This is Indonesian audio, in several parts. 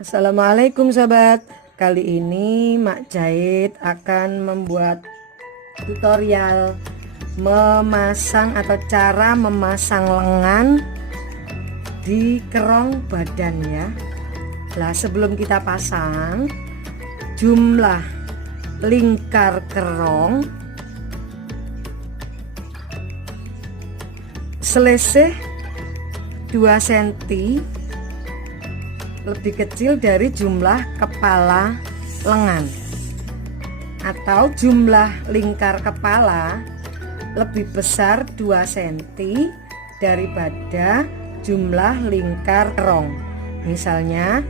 Assalamualaikum sobat. Kali ini Mak Jahit akan membuat tutorial memasang atau cara memasang lengan di kerong badan ya. Nah, sebelum kita pasang, jumlah lingkar kerong selisih 2 cm lebih kecil dari jumlah kepala lengan, atau jumlah lingkar kepala lebih besar 2 cm daripada jumlah lingkar kerong. Misalnya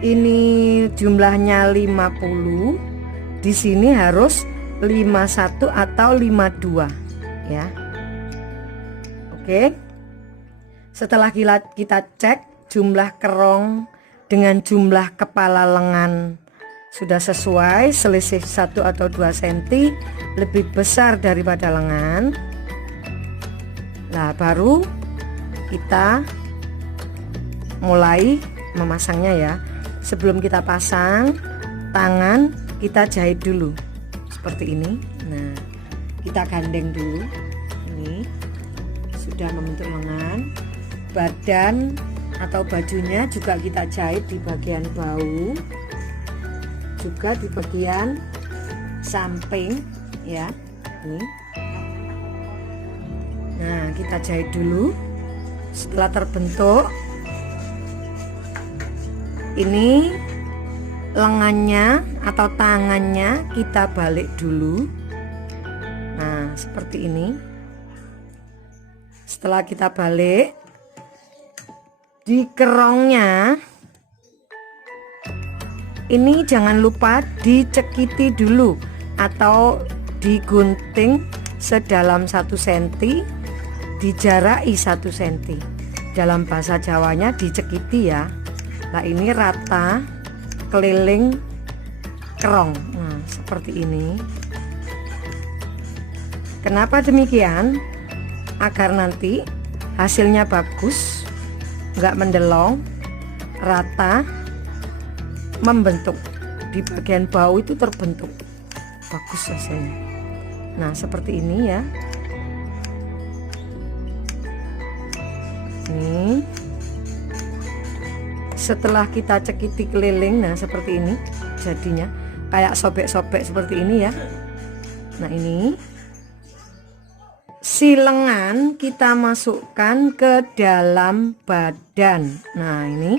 ini jumlahnya 50, di sini harus 51 atau 52 ya. Oke. Setelah kita cek jumlah kerong dengan jumlah kepala lengan sudah sesuai, selisih 1 atau 2 cm lebih besar daripada lengan. Nah, baru kita mulai memasangnya ya. Sebelum kita pasang, tangan kita jahit dulu seperti ini. Nah, kita gandeng dulu. Ini sudah membentuk lengan. Badan atau bajunya juga kita jahit di bagian bau, juga di bagian samping ya. Ini. Nah, kita jahit dulu. Setelah terbentuk, ini lengannya atau tangannya kita balik dulu. Nah, seperti ini. Setelah kita balik, di kerongnya ini jangan lupa dicekiti dulu atau digunting sedalam 1 cm, dijaraki 1 cm. Dalam bahasa Jawanya dicekiti ya. Nah, ini rata keliling kerong. Nah, seperti ini. Kenapa demikian? Agar nanti hasilnya bagus, nggak mendelong, rata, membentuk di bagian bau itu terbentuk bagus hasilnya. Nah, seperti ini ya. Ini setelah kita cekiti keliling, nah seperti ini jadinya, kayak sobek-sobek seperti ini ya. Nah, ini si lengan kita masukkan ke dalam badan. Nah, ini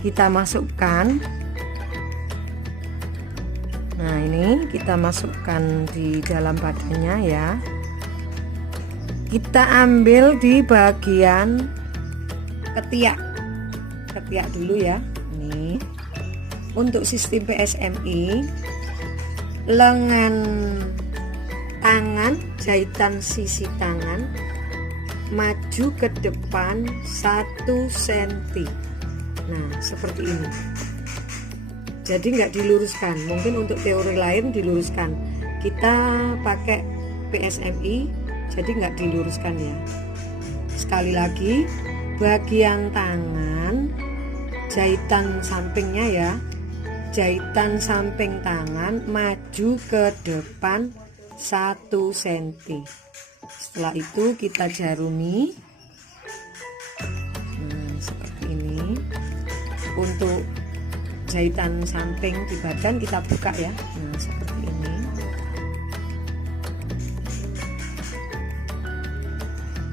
kita masukkan. Nah, ini kita masukkan di dalam badannya ya. Kita ambil di bagian ketiak. Ketiak dulu ya. Ini untuk sistem PSMI, lengan tangan, jahitan sisi tangan maju ke depan 1 cm. Nah, seperti ini. Jadi nggak diluruskan. Mungkin untuk teori lain diluruskan. Kita pakai PSMI, jadi nggak diluruskan ya. Sekali lagi, bagian tangan, jahitan sampingnya ya, jahitan samping tangan maju ke depan 1 cm. Setelah itu kita jarumi. Nah, seperti ini. Untuk jahitan samping di badan kita buka ya. Nah, seperti ini.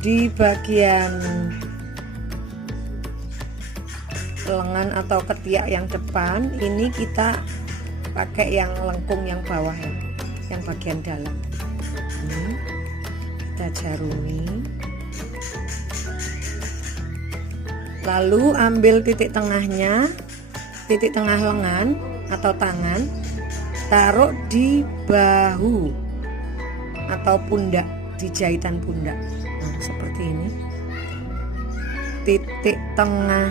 Di bagian lengan atau ketiak yang depan ini kita pakai yang lengkung yang bawah ya, yang bagian dalam. Ini kita jarumi, lalu ambil titik tengahnya, titik tengah lengan atau tangan, taruh di bahu atau pundak, di jahitan pundak. Nah, seperti ini. Titik tengah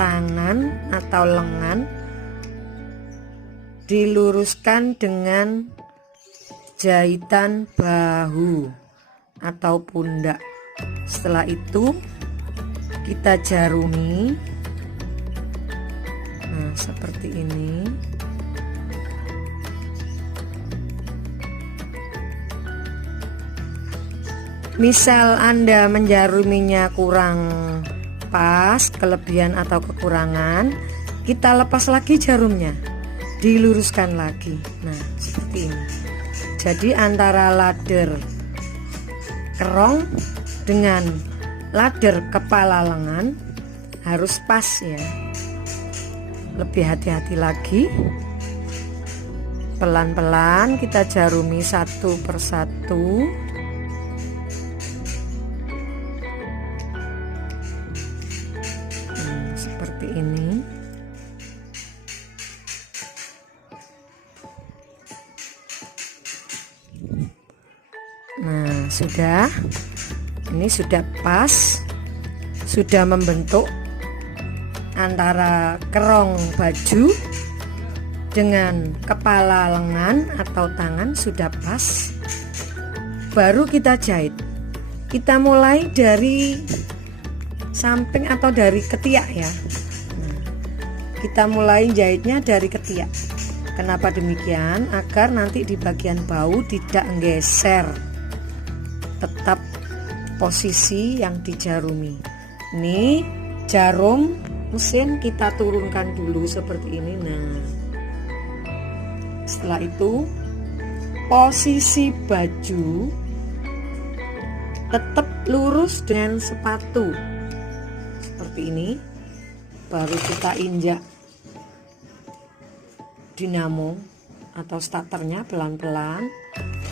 tangan atau lengan diluruskan dengan jahitan bahu atau pundak. Setelah itu kita jarumi seperti ini. Misal Anda menjaruminya kurang pas, kelebihan atau kekurangan, kita lepas lagi jarumnya, diluruskan lagi. Nah, seperti ini. Jadi antara ladder kerong dengan ladder kepala lengan harus pas ya. Lebih hati-hati lagi. Pelan-pelan kita jarumi satu persatu. Seperti ini. Nah, sudah. Ini sudah pas. Sudah membentuk antara kerong baju dengan kepala lengan atau tangan sudah pas. Baru kita jahit. Kita mulai dari samping atau dari ketiak ya. Nah, kita mulai jahitnya dari ketiak. Kenapa demikian? Agar nanti di bagian bahu tidak geser, tetap posisi yang dijarumi. Ini jarum mesin kita turunkan dulu seperti ini. Nah, setelah itu posisi baju tetap lurus dengan sepatu seperti ini. Baru kita injak dinamo atau starternya pelan-pelan.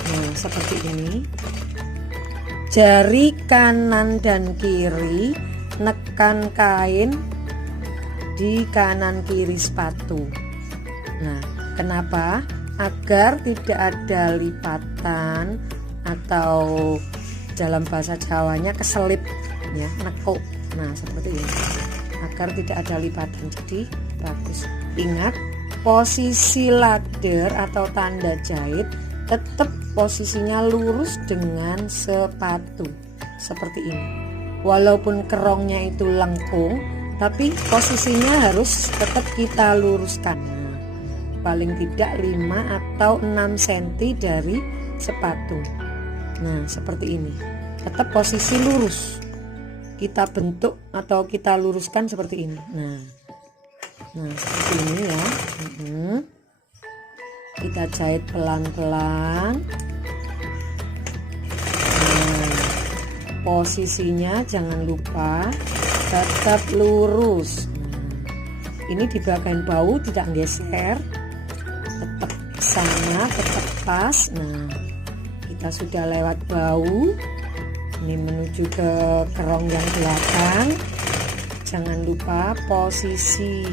Nah, seperti ini. Jari kanan dan kiri nekan kain di kanan kiri sepatu. Nah, kenapa? Agar tidak ada lipatan atau dalam bahasa Jawanya keselip ya, nekuk. Nah, seperti ini. Agar tidak ada lipatan. Jadi bagus. Ingat, posisi ladder atau tanda jahit tetap posisinya lurus dengan sepatu seperti ini. Walaupun kerongnya itu lengkung, tapi posisinya harus tetap kita luruskan. Nah, paling tidak 5 atau 6 cm dari sepatu. Nah, seperti ini. Tetap posisi lurus. Kita bentuk atau kita luruskan seperti ini. Nah, seperti ini ya. Kita jahit pelan-pelan. Nah, posisinya jangan lupa tetap lurus. Nah, ini di bagian bahu tidak geser, tetap sama, tetap pas. Nah, kita sudah lewat bahu. Ini menuju ke kerong yang belakang. Jangan lupa posisi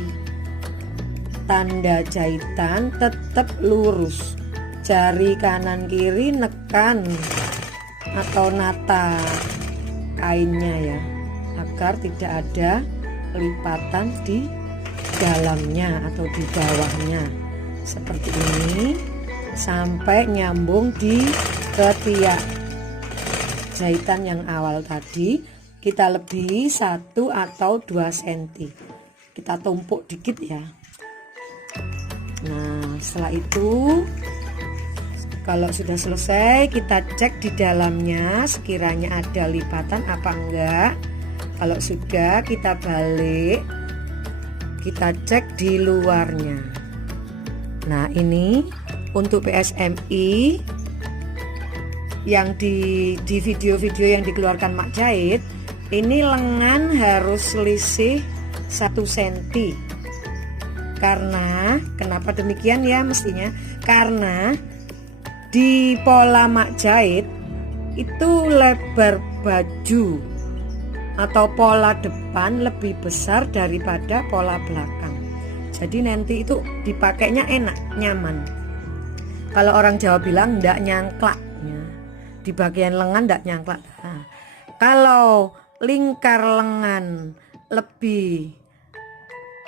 tanda jahitan tetap lurus. Jari kanan kiri nekan atau nata kainnya ya, agar tidak ada lipatan di dalamnya atau di bawahnya. Seperti ini sampai nyambung di ketiak jahitan yang awal tadi. Kita lebih 1 atau 2 cm. Kita tumpuk dikit ya. Nah, setelah itu kalau sudah selesai, kita cek di dalamnya sekiranya ada lipatan apa enggak. Kalau sudah, kita balik, kita cek di luarnya. Nah, ini untuk PSMI yang di video-video yang dikeluarkan Mak Jahit, ini lengan harus selisih 1 cm. Karena kenapa demikian ya? Mestinya karena di pola Mak Jahit itu lebar baju atau pola depan lebih besar daripada pola belakang. Jadi nanti itu dipakainya enak, nyaman. Kalau orang Jawa bilang ndak nyangklak, di bagian lengan ndak nyangklak. Nah, kalau lingkar lengan lebih,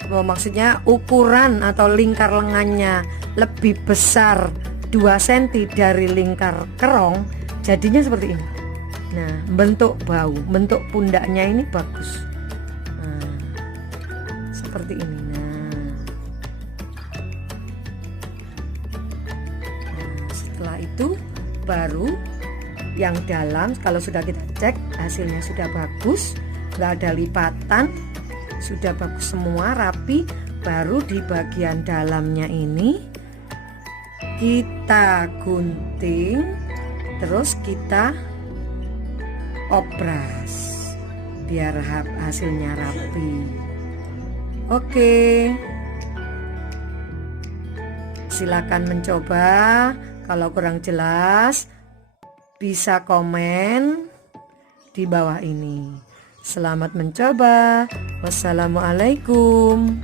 maksudnya ukuran atau lingkar lengannya lebih besar 2 cm dari lingkar kerong, jadinya seperti ini. Nah, bentuk bahu, bentuk pundaknya ini bagus. Nah, seperti ini. Nah, itu baru yang dalam, kalau sudah kita cek hasilnya sudah bagus, nggak ada lipatan, sudah bagus semua, rapi, baru di bagian dalamnya ini kita gunting, terus kita obras biar hasilnya rapi. Oke, silakan mencoba. Kalau kurang jelas bisa komen di bawah ini. Selamat mencoba. Wassalamualaikum.